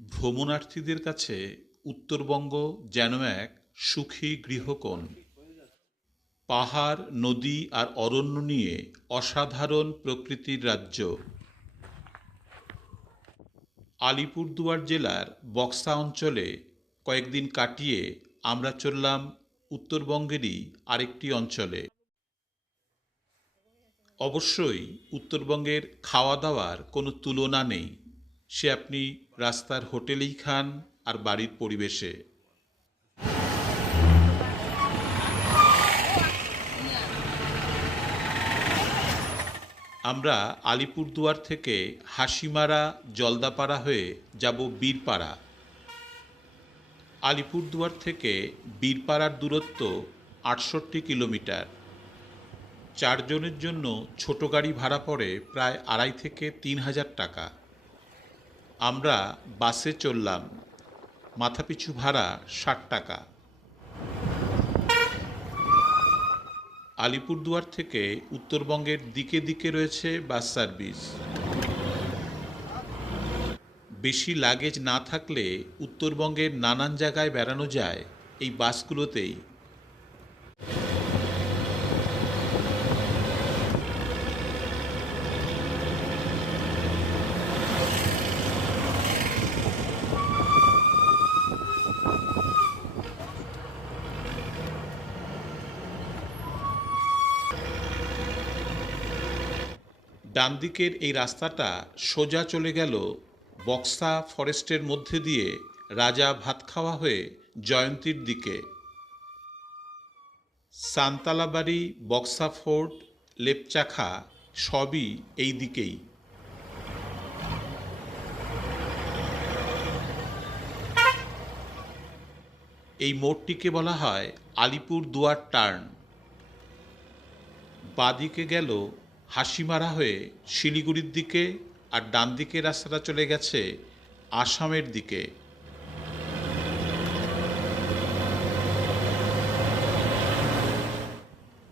ভ্রমণার্থীদের কাছে উত্তরবঙ্গ যেন এক সুখী গৃহকোণ। পাহাড়, নদী আর অরণ্য নিয়ে অসাধারণ প্রকৃতির রাজ্য। আলিপুরদুয়ার জেলার বক্সা অঞ্চলে কয়েকদিন কাটিয়ে আমরা চললাম উত্তরবঙ্গেরই আরেকটি অঞ্চলে। অবশ্যই উত্তরবঙ্গের খাওয়া দাওয়ার কোনো তুলনা নেই। সে আপনি রাস্তার হোটেলেই খান আর বাড়ির পরিবেশে। আমরা আলিপুরদুয়ার থেকে হাসিমারা জলদাপাড়া হয়ে যাব বীরপাড়া। আলিপুরদুয়ার থেকে বীরপাড়ার দূরত্ব আটষট্টি কিলোমিটার। চারজনের জন্য ছোট গাড়ি ভাড়া পড়ে প্রায় আড়াই থেকে তিন হাজার টাকা। আমরা বাসে চললাম, মাথাপিছু ভাড়া ষাট টাকা। আলিপুরদুয়ার থেকে উত্তরবঙ্গের দিকে দিকে রয়েছে বাস সার্ভিস। বেশি লাগেজ না থাকলে উত্তরবঙ্গের নানান জায়গায় বেড়ানো যায় এই বাসগুলোতেই। ডান দিকের এই রাস্তাটা সোজা চলে গেল বক্সা ফরেস্টের মধ্যে দিয়ে রাজা ভাত খাওয়া হয়ে জয়ন্তীর দিকে। সান্তালাবাড়ি, বক্সা ফোর্ট, লেপচাখা সবই এই দিকেই। এই মোড়টিকে বলা হয় আলিপুর দুয়ার টার্ন। বাদিকে গেল হাসিমারা হয়ে শিলিগুড়ির দিকে আর ডান দিকের রাস্তাটা চলে গেছে আসামের দিকে।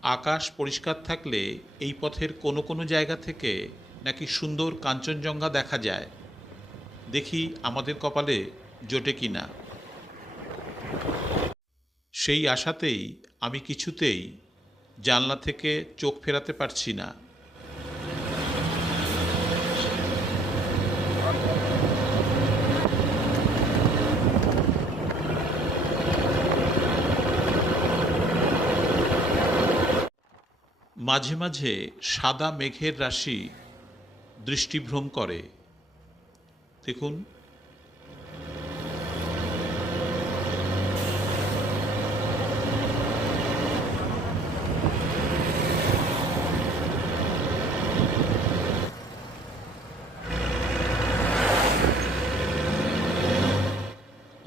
আকাশ পরিষ্কার থাকলে এই পথের কোনো কোনো জায়গা থেকে নাকি সুন্দর কাঞ্চনজঙ্ঘা দেখা যায়। দেখি আমাদের কপালে জোটে কি না। সেই আশাতেই আমি কিছুতেই জানলা থেকে চোখ ফেরাতে পারছি না। মাঝে মাঝে সাদা মেঘের রাশি দৃষ্টিভ্রম করে। দেখুন।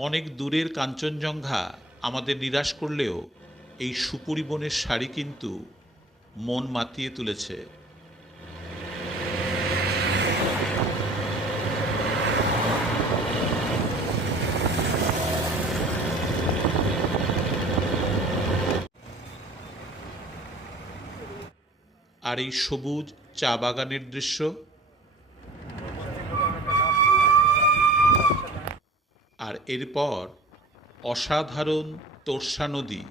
অনেক দূরের কাঞ্চনজঙ্ঘা আমাদের নিরাশ করলেও এই সুপুরি বনের শাড়ি কিন্তু মন মাতিয়ে তুলেছে। আর এই সবুজ চা বাগানের দৃশ্য? আর এরপর অসাধারণ তোর্সা নদী।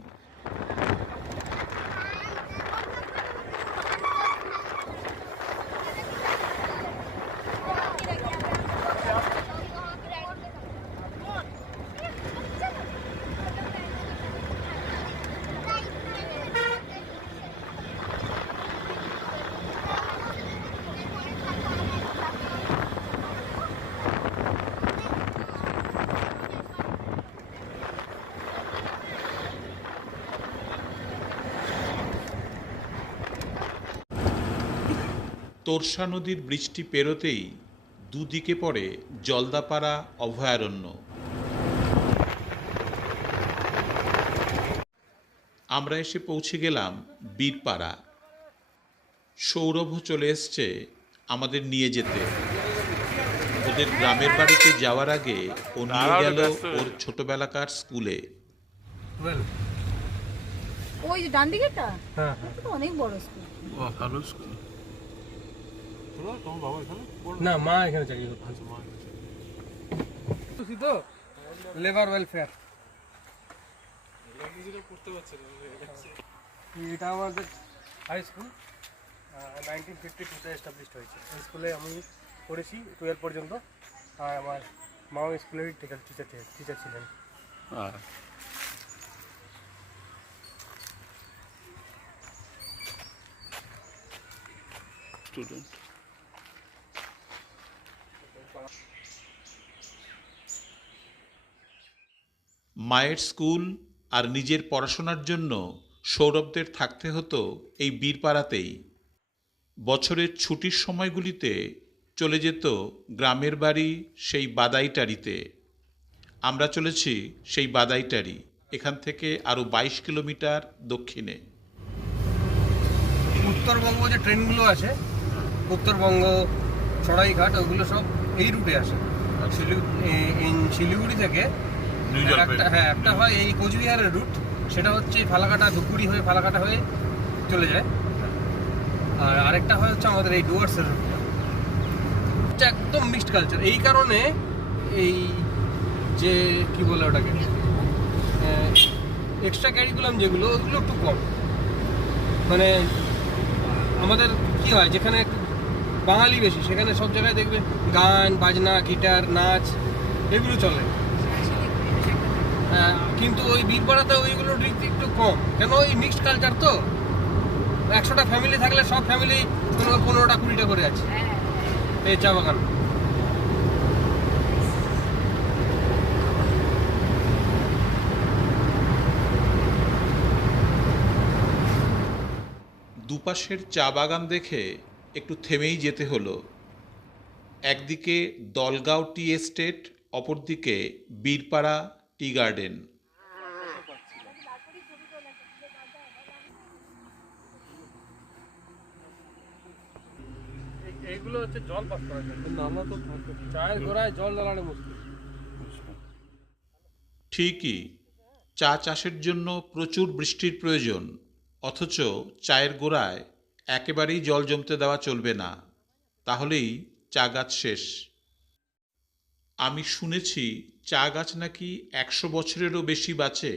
তোরসা নদীর বৃষ্টি পেরোতেই দুদিকে পড়ে জলদাপাড়া অভয়ারণ্য। আমরা এসে পৌঁছে গেলাম বীরপাড়া। সৌরভ চলে এসছে আমাদের নিয়ে যেতে। ওদের গ্রামের বাড়িতে যাওয়ার আগে ও নিয়ে গেল ওর ছোটবেলাকার স্কুলে। ওই ডান দিকেরটা? হ্যাঁ। অনেক বড় স্কুল। ভালো স্কুল। না মা এখানে চাকরি করতো আচ্ছা মা তো লেবার ওয়েলফেয়ার এটা আমাদের হাই স্কুল নাইনটিন ফিফটি টুতে এস্টাবলিশড হয়েছে। স্কুলে আমি পড়েছি টুয়েলভ পর্যন্ত। আর আমার মাও স্কুলের টিচার টিচার টিচার ছিলেন। স্টুডেন্ট মায়ের স্কুল আর নিজের পড়াশোনার জন্য সৌরভদের থাকতে হতো এই বীরপাড়াতেই। বছরের ছুটির সময়গুলিতে চলে যেত গ্রামের বাড়ি সেই বাদাইটারিতে আমরা চলেছি সেই বাদাইটারি এখান থেকে আরও বাইশ কিলোমিটার দক্ষিণে। উত্তরবঙ্গ যে ট্রেনগুলো আছে, উত্তরবঙ্গ সরাইঘাট ওগুলো সব এই রুটে আসে। শিলিগুড়ি থেকে হ্যাঁ একটা হয় এই কোচবিহারের রুট সেটা হচ্ছে ফালাকাটা ধুপগুড়ি হয়ে ফালাকাটা হয়ে চলে যায়। আর আরেকটা হয় হচ্ছে আমাদের এই ডুয়ার্সের রুটটা একদম মিক্সড কালচার এই কারণে এই যে কি বলে ওটাকে? এক্সট্রা ক্যারিকুলাম যেগুলো ওগুলো একটু কম। মানে আমাদের কি হয় যেখানে বাঙালি বেশি সেখানে সব জায়গায় দেখবে গান বাজনা গিটার নাচ এগুলো চলে। কিন্তু ওই বীরপাড়াতে ওইগুলোর দিক একটু কম। কেন ওই মিক্সড কালচার তো? একশোটা ফ্যামিলি থাকলে সব ফ্যামিলি পনেরোটা কুড়িটা করে আছে। এই চা বাগান। দুপাশের চা বাগান দেখে একটু থেমেই যেতে হলো। একদিকে দলগাঁও টি এস্টেট অপরদিকে বীরপাড়া টি গার্ডেন। এইগুলো হচ্ছে জল পাস করার জন্য। নামা তো চায়ের গোড়ায় জল জ্বালানো মুশকিল ঠিকই। চা চাষের জন্য প্রচুর বৃষ্টির প্রয়োজন। অথচ চায়ের গোড়ায় একেবারেই জল জমতে দেওয়া চলবে না। তাহলেই চা গাছ শেষ। আমি শুনেছি চা গাছ নাকি একশো বছরেরও বেশি বাঁচে।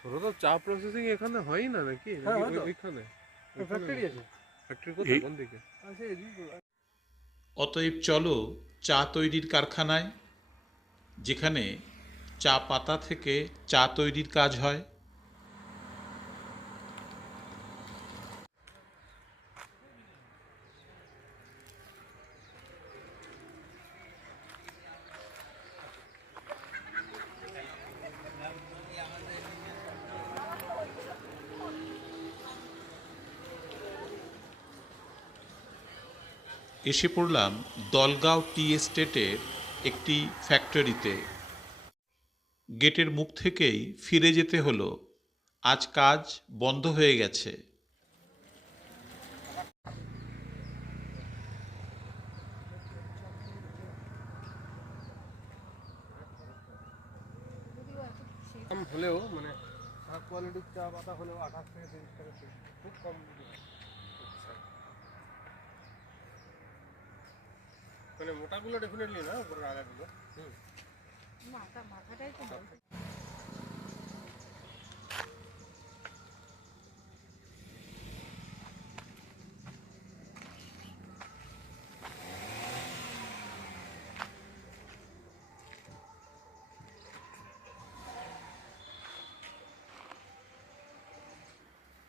তোরা তো চা প্রসেসিং এখানে হয় না নাকি? হ্যাঁ, ওইখানে? ফ্যাক্টরি আছে। ফ্যাক্টরি কোথায়? কোন দিকে? অতএব চলো চা তৈরির কারখানায় যেখানে চা পাতা থেকে চা তৈরির কাজ হয়। এসে পড়লাম দলগাঁও টি এস্টেটের একটি ফ্যাক্টরিতে। গেটের মুখ থেকেই ফিরে যেতে হলো। আজ কাজ বন্ধ হয়ে গেছে। হলেও মানে কোয়ালিটির চা পাতা হলেও আঠাশ থেকে তিরিশ টাকা খুব কম মানে মোটাগুলো ডেফিনেটলি না উপরে আগাগুলো? মাথা মাথাটাই তো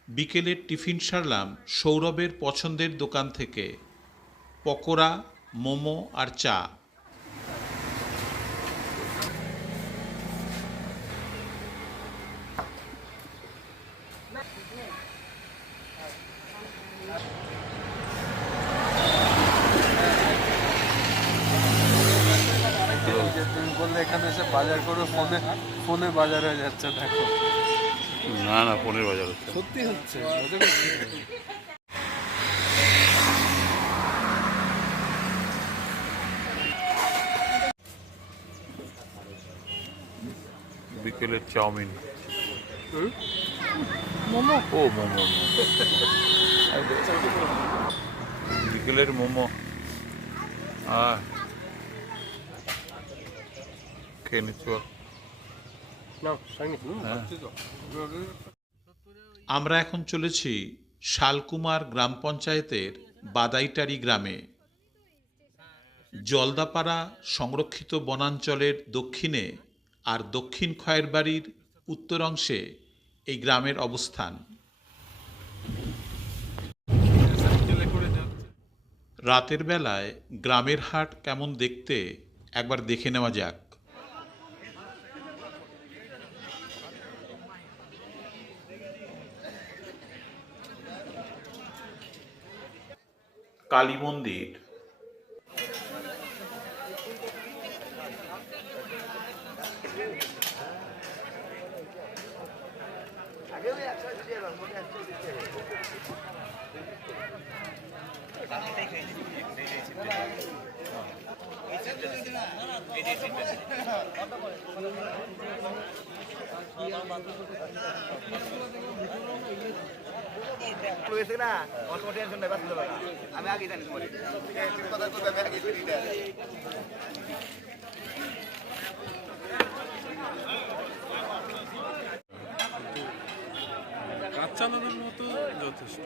বিকেলের টিফিন সারলাম সৌরভের পছন্দের দোকান থেকে পকোড়া মোমো আর চা। তুমি বললে এখানে এসে বাজার করে ফোনে ফোনে বাজার হয়ে যাচ্ছে দেখো। না না ফোনের বাজার হচ্ছে সত্যি হচ্ছে। মজা চাউমিন। মোমো? ও মোমো বিকেলের মোমো। খেয়ে নিচ্ছি? হ্যাঁ। আমরা এখন চলেছি শালকুমার গ্রাম পঞ্চায়েতের বাদাইটারি গ্রামে। জলদাপাড়া সংরক্ষিত বনাঞ্চলের দক্ষিণে আর দক্ষিণ খয়েরবাড়ির উত্তর অংশে এই গ্রামের অবস্থান। রাতের বেলায় গ্রামের হাট কেমন দেখতে একবার দেখে নেওয়া যাক। কালী মন্দির হয়েছে আমি আগে জানি তোমার তুমি কথা কাঁচা লঙ্কার মতো যথেষ্ট।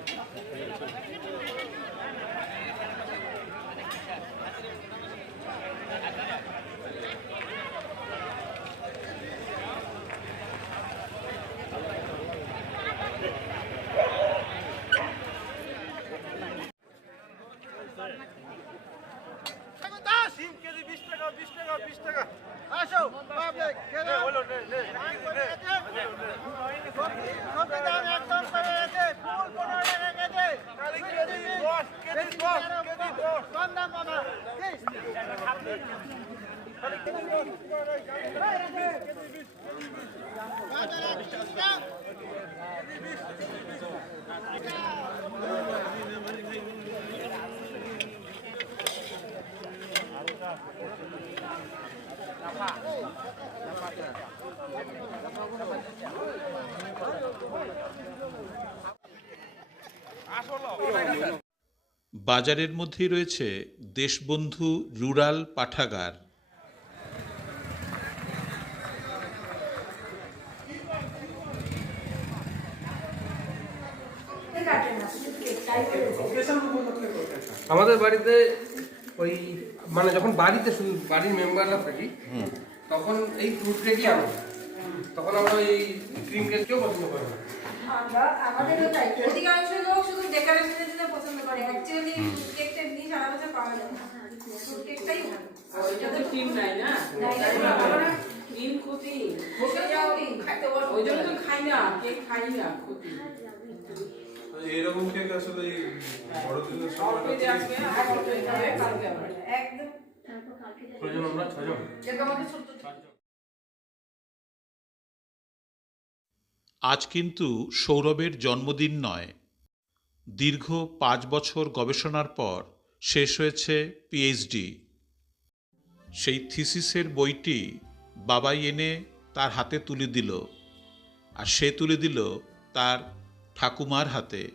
আসলো বাজারের মধ্যেই রয়েছে দেশবন্ধু রুরাল পাঠাগার। আমাদের বাড়িতে ওই মানে যখন বাড়িতে শুধু বাড়ির মেম্বাররা থাকি তখন এই ফ্রুট কেকই আনো তখন আমরা ওই ক্রিম কেক কেউ পছন্দ করি না। আমাদেরও তাই। অধিকাংশ লোক শুধু ডেকোরেশনের জন্য পছন্দ করে অ্যাকচুয়ালি কেকটা এমনি সারা বছর পাওয়া যায়। না ফ্রুট কেকটাই ভালো ওইটা তো ক্রিম নাই না? তাই জন্য আমরা ক্রিম ক্ষতি। বসে যাও খাইতে বলো। ওই জন্য তো খাই না কেক খাই না ক্ষতি। এরকম কেক আসলে বড়দিনের একদম। আমরা ছজন। ছোট্ট আজ কিন্তু সৌরভের জন্মদিন নয়। দীর্ঘ পাঁচ বছর গবেষণার পর শেষ হয়েছে পিএইচডি সেই থিসিসের বইটি বাবাই এনে তার হাতে তুলে দিল। আর সে তুলে দিল তার ঠাকুমার হাতে।